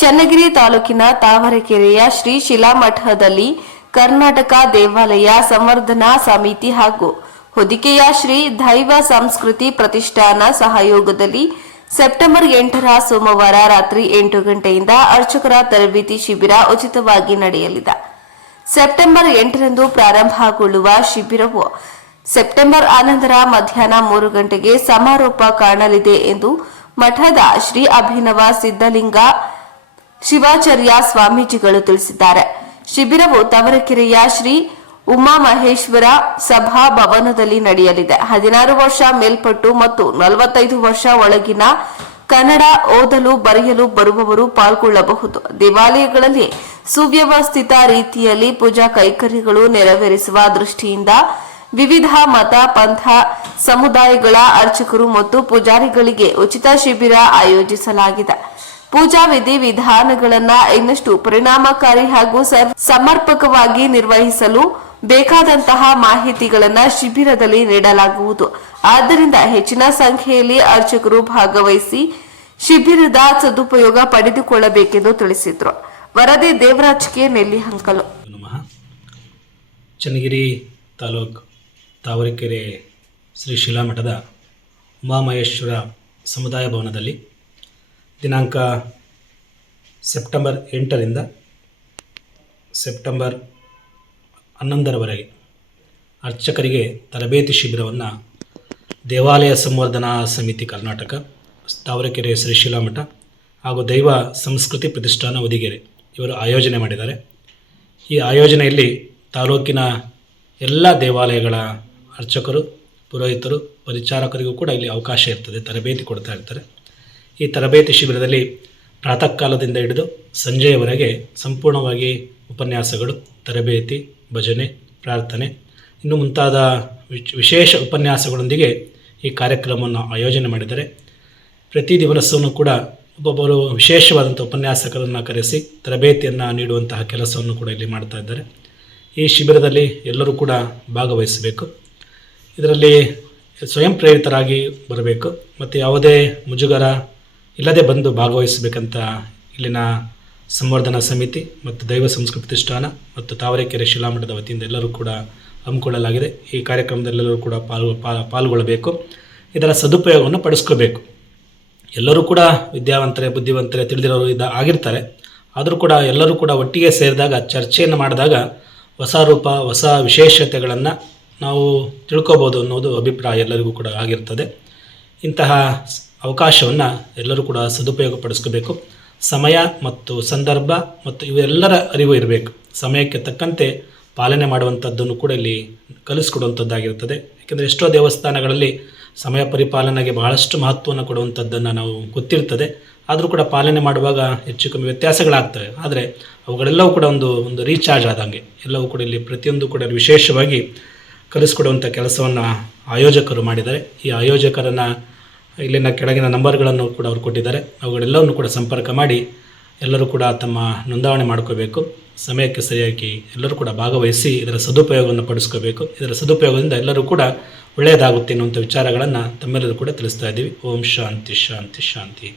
ಚನ್ನಗಿರಿ ತಾಲೂಕಿನ ತಾವರೆಕೆರೆಯ ಶ್ರೀ ಶಿಲಾಮಠದಲ್ಲಿ ಕರ್ನಾಟಕ ದೇವಾಲಯ ಸಂವರ್ಧನಾ ಸಮಿತಿ ಹಾಗೂ ಹೊದಿಕೆಯ ಶ್ರೀ ದೈವ ಸಂಸ್ಕೃತಿ ಪ್ರತಿಷ್ಠಾನ ಸಹಯೋಗದಲ್ಲಿ ಸೆಪ್ಟೆಂಬರ್ ಎಂಟರ ಸೋಮವಾರ ರಾತ್ರಿ ಎಂಟು ಗಂಟೆಯಿಂದ ಅರ್ಚಕರ ತರಬೇತಿ ಶಿಬಿರ ಉಚಿತವಾಗಿ ನಡೆಯಲಿದೆ. ಸೆಪ್ಟೆಂಬರ್ ಎಂಟರಂದು ಪ್ರಾರಂಭಗೊಳ್ಳುವ ಶಿಬಿರವು ಸೆಪ್ಟೆಂಬರ್ ಹನ್ನೊಂದರ ಮಧ್ಯಾಹ್ನ ಮೂರು ಗಂಟೆಗೆ ಸಮಾರೋಪ ಕಾಣಲಿದೆ ಎಂದು ಮಠದ ಶ್ರೀ ಅಭಿನವ ಸಿದ್ಧಲಿಂಗ ಶಿವಾಚಾರ್ಯ ಸ್ವಾಮೀಜಿಗಳು ತಿಳಿಸಿದ್ದಾರೆ. ಶಿಬಿರವು ತವರಕೆರೆಯ ಶ್ರೀ ಉಮಾ ಮಹೇಶ್ವರ ಸಭಾ ಭವನದಲ್ಲಿ ನಡೆಯಲಿದೆ. ಹದಿನಾರು ವರ್ಷ ಮೇಲ್ಪಟ್ಟು ಮತ್ತು ನಲವತ್ತೈದು ವರ್ಷ ಒಳಗಿನ ಕನ್ನಡ ಓದಲು ಬರೆಯಲು ಬರುವವರು ಪಾಲ್ಗೊಳ್ಳಬಹುದು. ದೇವಾಲಯಗಳಲ್ಲಿ ಸುವ್ಯವಸ್ಥಿತ ರೀತಿಯಲ್ಲಿ ಪೂಜಾ ಕೈಕರ್ಯಗಳು ನೆರವೇರಿಸುವ ದೃಷ್ಟಿಯಿಂದ ವಿವಿಧ ಮತ, ಪಂಥ, ಸಮುದಾಯಗಳ ಅರ್ಚಕರು ಮತ್ತು ಪೂಜಾರಿಗಳಿಗೆ ಉಚಿತ ಶಿಬಿರ ಆಯೋಜಿಸಲಾಗಿದೆ. ಪೂಜಾ ವಿಧಿ ವಿಧಾನಗಳನ್ನ ಇನ್ನಷ್ಟು ಪರಿಣಾಮಕಾರಿ ಹಾಗೂ ಸಮರ್ಪಕವಾಗಿ ನಿರ್ವಹಿಸಲು ಬೇಕಾದಂತಹ ಮಾಹಿತಿಗಳನ್ನ ಶಿಬಿರದಲ್ಲಿ ನೀಡಲಾಗುವುದು. ಆದ್ದರಿಂದ ಹೆಚ್ಚಿನ ಸಂಖ್ಯೆಯಲ್ಲಿ ಅರ್ಚಕರು ಭಾಗವಹಿಸಿ ಶಿಬಿರದ ಸದುಪಯೋಗ ಪಡೆದುಕೊಳ್ಳಬೇಕೆಂದು ತಿಳಿಸಿದರು. ವರದಿ ದೇವರಾಜ್ ಕೆ ನೆಲ್ಲಿಹಂಕಲು ನಮಃ. ಚನ್ನಗಿರಿ ತಾಲೂಕು ತಾವರೆಕೆರೆ ಶ್ರೀ ಶಿಲಾಮಠದ ಉಮಾಮಹೇಶ್ವರ ಸಮುದಾಯ ಭವನದಲ್ಲಿ ದಿನಾಂಕ ಸೆಪ್ಟೆಂಬರ್ ಎಂಟರಿಂದ ಸೆಪ್ಟೆಂಬರ್ ಹನ್ನೊಂದರವರೆಗೆ ಅರ್ಚಕರಿಗೆ ತರಬೇತಿ ಶಿಬಿರವನ್ನು ದೇವಾಲಯ ಸಂವರ್ಧನಾ ಸಮಿತಿ ಕರ್ನಾಟಕ ತಾವರೆಕೆರೆ ಶ್ರೀಶೀಲಾ ಮಠ ಹಾಗೂ ದೈವ ಸಂಸ್ಕೃತಿ ಪ್ರತಿಷ್ಠಾನ ಹೊದಿಗೆರೆ ಇವರು ಆಯೋಜನೆ ಮಾಡಿದ್ದಾರೆ. ಈ ಆಯೋಜನೆಯಲ್ಲಿ ತಾಲೂಕಿನ ಎಲ್ಲ ದೇವಾಲಯಗಳ ಅರ್ಚಕರು, ಪುರೋಹಿತರು, ಪರಿಚಾರಕರಿಗೂ ಕೂಡ ಇಲ್ಲಿ ಅವಕಾಶ ಇರ್ತದೆ, ತರಬೇತಿ ಕೊಡ್ತಾ ಇರ್ತಾರೆ. ಈ ತರಬೇತಿ ಶಿಬಿರದಲ್ಲಿ ಪ್ರಾತಃ ಕಾಲದಿಂದ ಹಿಡಿದು ಸಂಜೆಯವರೆಗೆ ಸಂಪೂರ್ಣವಾಗಿ ಉಪನ್ಯಾಸಗಳು, ತರಬೇತಿ, ಭಜನೆ, ಪ್ರಾರ್ಥನೆ, ಇನ್ನು ಮುಂತಾದ ವಿಶ್- ವಿಶೇಷ ಉಪನ್ಯಾಸಗಳೊಂದಿಗೆ ಈ ಕಾರ್ಯಕ್ರಮವನ್ನು ಆಯೋಜನೆ ಮಾಡಿದ್ದಾರೆ ಪ್ರತಿ ದಿವಸವನ್ನು ಕೂಡ ಒಬ್ಬೊಬ್ಬರು ವಿಶೇಷವಾದಂಥ ಉಪನ್ಯಾಸಕರನ್ನು ಕರೆಸಿ ತರಬೇತಿಯನ್ನು ನೀಡುವಂತಹ ಕೆಲಸವನ್ನು ಕೂಡ ಇಲ್ಲಿ ಮಾಡ್ತಾ ಇದ್ದಾರೆ. ಈ ಶಿಬಿರದಲ್ಲಿ ಎಲ್ಲರೂ ಕೂಡ ಭಾಗವಹಿಸಬೇಕು. ಇದರಲ್ಲಿ ಸ್ವಯಂ ಪ್ರೇರಿತರಾಗಿ ಬರಬೇಕು. ಮತ್ತು ಯಾವುದೇ ಮುಜುಗರ ಇಲ್ಲದೆ ಬಂದು ಭಾಗವಹಿಸಬೇಕಂತ ಇಲ್ಲಿನ ಸಂವರ್ಧನಾ ಸಮಿತಿ ಮತ್ತು ದೈವ ಸಂಸ್ಕೃತಿ ಪ್ರತಿಷ್ಠಾನ ಮತ್ತು ತಾವರೆಕೆರೆ ಶಿಲಾಮಠದ ವತಿಯಿಂದ ಎಲ್ಲರೂ ಕೂಡ ಹಮ್ಮಿಕೊಳ್ಳಲಾಗಿದೆ. ಈ ಕಾರ್ಯಕ್ರಮದಲ್ಲೆಲ್ಲರೂ ಕೂಡ ಪಾಲ್ಗೊ ಪಾಲ್ಗೊಳ್ಳಬೇಕು. ಇದರ ಸದುಪಯೋಗವನ್ನು ಪಡಿಸ್ಕೋಬೇಕು. ಎಲ್ಲರೂ ಕೂಡ ವಿದ್ಯಾವಂತರೇ, ಬುದ್ಧಿವಂತರೇ, ತಿಳಿದಿರೋರು ಇದ್ದ ಆಗಿರ್ತಾರೆ. ಆದರೂ ಕೂಡ ಎಲ್ಲರೂ ಕೂಡ ಒಟ್ಟಿಗೆ ಸೇರಿದಾಗ, ಚರ್ಚೆಯನ್ನು ಮಾಡಿದಾಗ ಹೊಸ ರೂಪ, ಹೊಸ ವಿಶೇಷತೆಗಳನ್ನು ನಾವು ತಿಳ್ಕೊಬೋದು ಅನ್ನೋದು ಅಭಿಪ್ರಾಯ ಎಲ್ಲರಿಗೂ ಕೂಡ ಆಗಿರ್ತದೆ. ಇಂತಹ ಅವಕಾಶವನ್ನು ಎಲ್ಲರೂ ಕೂಡ ಸದುಪಯೋಗ ಪಡಿಸ್ಕೋಬೇಕು ಸಮಯ ಮತ್ತು ಸಂದರ್ಭ ಮತ್ತು ಇವೆಲ್ಲರ ಅರಿವು ಇರಬೇಕು. ಸಮಯಕ್ಕೆ ತಕ್ಕಂತೆ ಪಾಲನೆ ಮಾಡುವಂಥದ್ದನ್ನು ಕೂಡ ಇಲ್ಲಿ ಕಲಿಸ್ಕೊಡುವಂಥದ್ದಾಗಿರುತ್ತದೆ ಏಕೆಂದರೆ ಎಷ್ಟೋ ದೇವಸ್ಥಾನಗಳಲ್ಲಿ ಸಮಯ ಪರಿಪಾಲನೆಗೆ ಬಹಳಷ್ಟು ಮಹತ್ವವನ್ನು ಕೊಡುವಂಥದ್ದನ್ನು ನಾವು ಗೊತ್ತಿರ್ತದೆ. ಆದರೂ ಕೂಡ ಪಾಲನೆ ಮಾಡುವಾಗ ಹೆಚ್ಚು ಕಮ್ಮಿ ವ್ಯತ್ಯಾಸಗಳಾಗ್ತವೆ. ಆದರೆ ಅವುಗಳೆಲ್ಲವೂ ಕೂಡ ಒಂದು ಒಂದು ರೀಚಾರ್ಜ್ ಆದಂಗೆ. ಎಲ್ಲವೂ ಕೂಡ ಇಲ್ಲಿ ಪ್ರತಿಯೊಂದು ಕೂಡ ವಿಶೇಷವಾಗಿ ಕಲಿಸ್ಕೊಡುವಂಥ ಕೆಲಸವನ್ನು ಆಯೋಜಕರು ಮಾಡಿದ್ದಾರೆ. ಈ ಆಯೋಜಕರನ್ನು ಇಲ್ಲಿನ ಕೆಳಗಿನ ನಂಬರ್ಗಳನ್ನು ಕೂಡ ಅವರು ಕೊಟ್ಟಿದ್ದಾರೆ. ಅವುಗಳೆಲ್ಲವನ್ನು ಕೂಡ ಸಂಪರ್ಕ ಮಾಡಿ ಎಲ್ಲರೂ ಕೂಡ ತಮ್ಮ ನೋಂದಾವಣೆ ಮಾಡ್ಕೋಬೇಕು. ಸಮಯಕ್ಕೆ ಸರಿಯಾಗಿ ಎಲ್ಲರೂ ಕೂಡ ಭಾಗವಹಿಸಿ ಇದರ ಸದುಪಯೋಗವನ್ನು ಪಡಿಸ್ಕೋಬೇಕು. ಇದರ ಸದುಪಯೋಗದಿಂದ ಎಲ್ಲರೂ ಕೂಡ ಒಳ್ಳೆಯದಾಗುತ್ತೆ ಅನ್ನುವಂಥ ವಿಚಾರಗಳನ್ನು ತಮ್ಮೆಲ್ಲರೂ ಕೂಡ ತಿಳಿಸ್ತಾ ಇದ್ದೀವಿ. ಓಂ ಶಾಂತಿ ಶಾಂತಿ ಶಾಂತಿ.